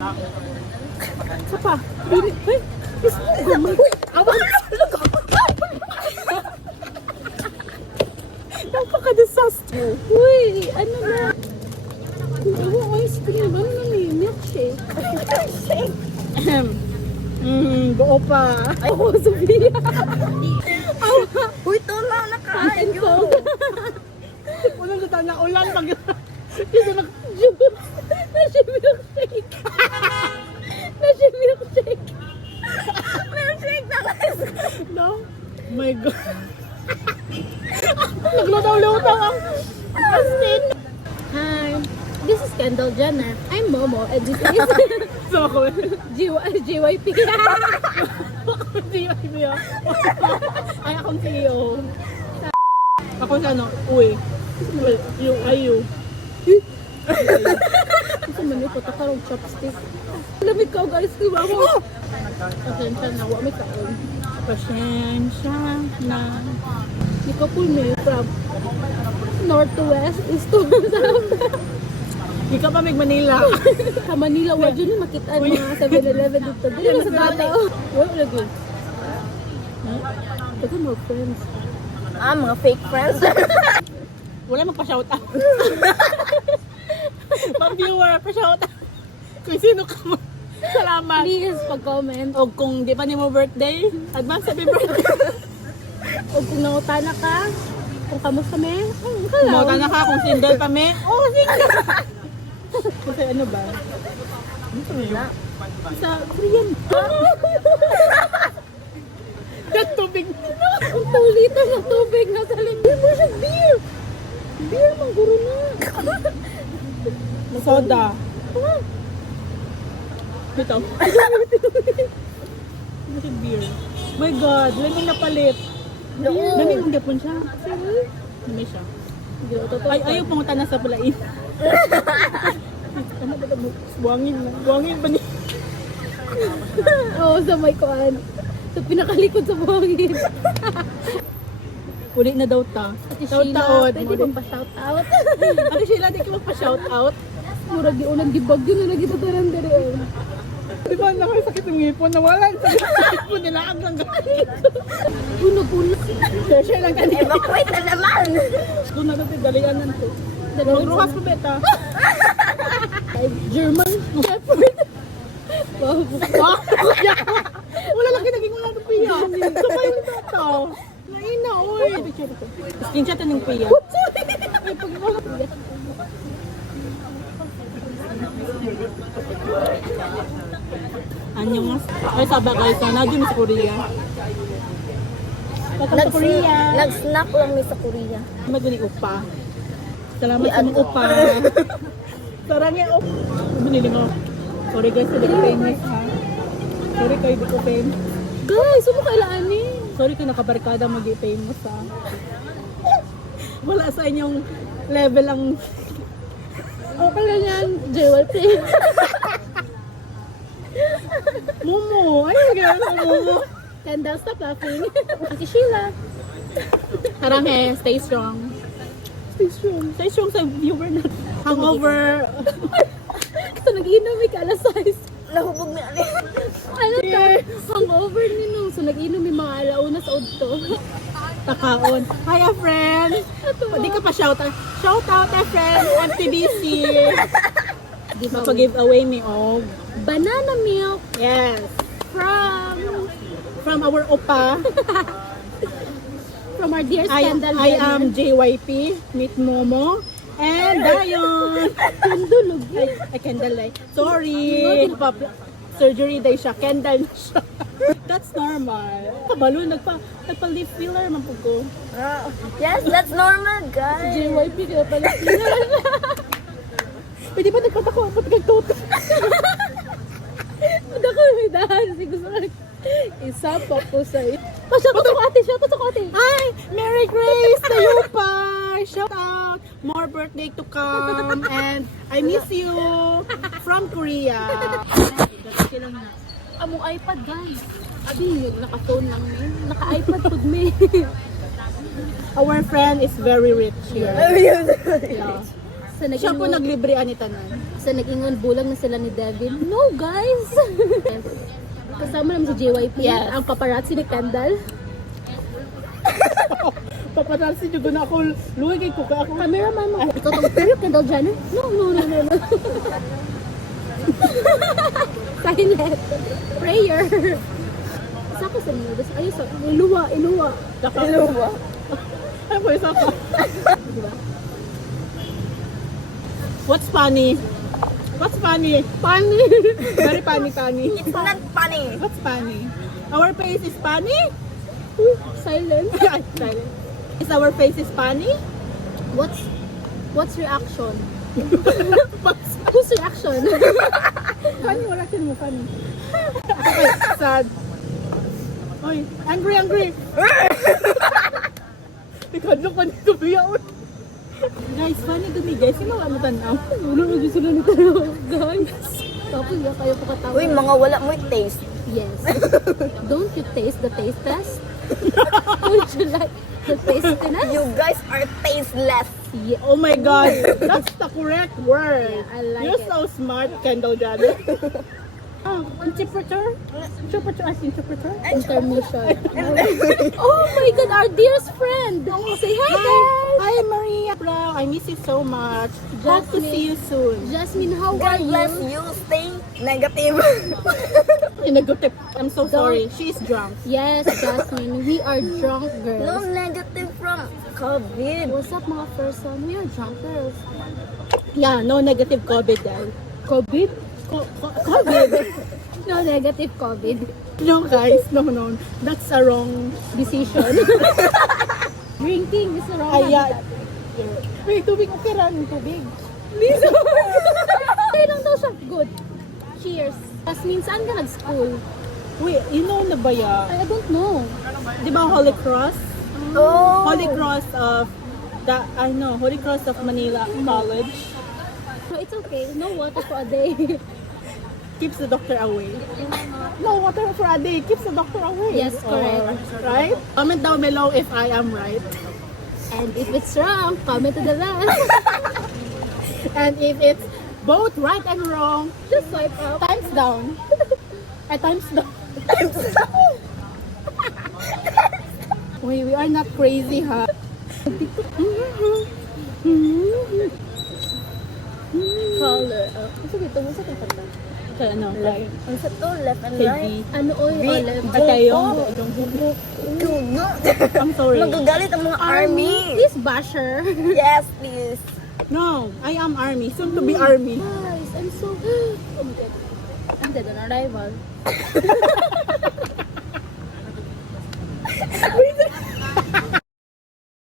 Isa pa. Ay! Gumay! Awa! Napaka-disaster. Uy! Ano na? Ewan, ice cream. Ano na eh? Milkshake. Milkshake. Buo pa. Ay, oh, Sophia. Awa! Uy, ito lang nakain yun. Unang gata na ulan pag dito nag-juice. Nasi milkshake. Nasi milkshake. Milkshake na guys. No? Oh my God. Naglutaw-lutaw ang astin. Hi. This is Kendall Jenner. I'm Momo and this is so ako. JYP. JYP ah. Ay, akong CEO. Ako sa ano? Uy. Yung ayu. Kasi man yung patakarong chopstick. Lamig ka guys. Diba mo? Pasensya na. Huwag may kaon. Pasensya na. Ikaw po may from north to west, east to south. Ikaw pa may Manila. Sa Manila, wala dyan yung makita ang mga 7-Eleven dito. Dito na sa Davao. Wala lagi. Ito mga friends. Ah, mga fake friends. Wala magpa-shoutout. Mga viewer, pa-shoutout. Kung sino ka mo. Salamat. Please, pag-comment. O kung di pa ni mo birthday, advance happy birthday. O kung nangutana ka, kung kamusta me, nangutana ka, kung single pa me, oh, single. Kasi ano ba? Sa Korean. Tubig. Ang 2 liter ng tubig na sa linggo mo siya beer. Beer, mangguro na. Soda. Ito. Ito beer. My God, lamig na palit. Lamig ang gapon siya. Lamig siya. Ay, ayaw pumunta na sa Pulain. Ano ba ito? Buwangin na. Buwangin ba niya? Oo, sa may kuan. Sa pinakalikod sa buhangin. Uli na daw ta. Ate Sheila, pwede bang pa-shoutout? Ate Sheila, di ka magpa-shoutout? Murag di ulang gibagyo na lagi sa taran-dere. Di ba na kayo sakit ng ngipon? Nawalan sa ngipon nila. Ang langgalit. Puno-puno. Share lang kanina. Evacuate na naman. Kung natin dalianan to. Magruhas po beta. German Shepherd. Wow. Wala lang naging wala ng piya. Sabay yung tata. Naina, oy. Screenshot ng piya. Ay, pag wala piya. Anyo nga. Ay, sabag guys. Nagyo sa Korea. Sa Korea. Nag-snack lang ni sa Korea. Maguni upa. Salamat sa mga upa. Sarang yung upa. Binili mo. Sorry guys, hindi ko famous ha. Sorry kayo, hindi ko famous. Guys, sumo kailangan ni. Sorry kayo nakabarkada mag-famous ha. Wala sa inyong level ang... Okay lang yan, JYP. Momo, ay gano'n Momo. Kendall, stop laughing. Ate Sheila. Harang stay strong. Stay strong. Stay strong sa viewer natin. Hangover. Ito nag-inom may alas 6. Nahubog na rin. Ano to? Hangover ni no. So nag-inom may mga alauna sa udto. Takaon. Hi, friend. Pwede ka pa shoutout. Shoutout, friend. MTBC. Pag-giveaway ni Og. Banana milk. Yes. From our opa. From our dear Kendall. I am JYP. Meet Momo. And Dayon. Kendall. Ay, Kendall ay. Sorry. Surgery day siya. Kendall na siya. That's normal. Kabalo, nagpa-lip filler man po ko. Yes, that's normal, guys. JYP kaya pa lip filler. Pwede ba nagpatako? Ba't nagtuto? Ba't ako may dahan? Gusto ko isa pa po sa ito. Shout out ko ate. Hi! Merry Grace! Tayo pa! Shout out! More birthday to come and I miss you from Korea. Among iPad guys. Abi, naka-phone lang eh. Naka-iPad pud me. Our friend is very rich here. Yeah. Siya po naglibre ani tanan. Sa nag-ingon bulag na sila ni Devin. No, guys! Yes. Kasama naman si JYP. Yes. Ang paparazzi ni Kendall. Paparazzi juga na ako. Luwag ko ka ako. Cameraman mo. Ikaw tong pero Kendall Jenner? No. Silent. Prayer. Sa ako sa nervous. Ayun sa iluwa. Nakakaluwa. Ay po isa ko. Diba? What's funny? What's funny? Funny. Very funny. It's not funny. What's funny? Our face is funny? Silent. Ay, sorry. Is our face is funny? What's reaction? Whose reaction? Funny, wala ka mo funny. Okay, sad. Oy, angry. Ikadlo ko nito biyaw. Guys, funny gumi guys. Sino ano tanaw? Ulo na sila nito. Guys. Tapos ya kayo po katawa. Uy, mga wala mo taste. Yes. Don't you taste the taste test? Don't you like the tastiness? You guys are tasteless. Yeah. Oh my god, that's the correct word. Yeah, I like You're it. so smart, Kendall Jenner. Oh, interpreter? Interpreter as interpreter? Intermission. Oh my god, our dearest friend. Say hi, guys. Hi, Maria. Bro, I miss you so much. Hope to Jasmine. see you soon. Jasmine, how are God bless you? you. Stay negative. Inagutip. I'm so sorry. She is drunk. Yes, Jasmine. We are drunk No girls. negative from COVID. What's up mga person? We are drunk girls. Yeah, no negative COVID dahil. COVID? COVID? No negative COVID. No, guys. No. That's a wrong Decision. Drinking is wrong. Ay, yeah. Wait, tubig. Okay rin, tubig. Okay lang daw siya. Good. Cheers. Jasmine, saan ka nag-school? Wait, you know na ba ya? I don't know. Di ba Holy Cross? Oh. Holy Cross of Holy Cross of Manila College So it's okay. No water for a day. keeps the doctor away. No water for a day keeps the doctor away. Yes, correct. Right? Comment down below if I am right. And if it's wrong, comment to the left. And if it's both right and wrong, Just swipe up. times down. Times down. Wait, we are not crazy, ha? Color. Gusto dito, gusto dito kanta. Kaya ano, like, Ang sa to, left and right. heavy. Ano oil? Olive. At kayo, I'm sorry. Magagalit ang mga army. This basher. Yes, please. No, I am army. Soon to be army. Guys, I'm so... Oh my god. I'm dead on arrival.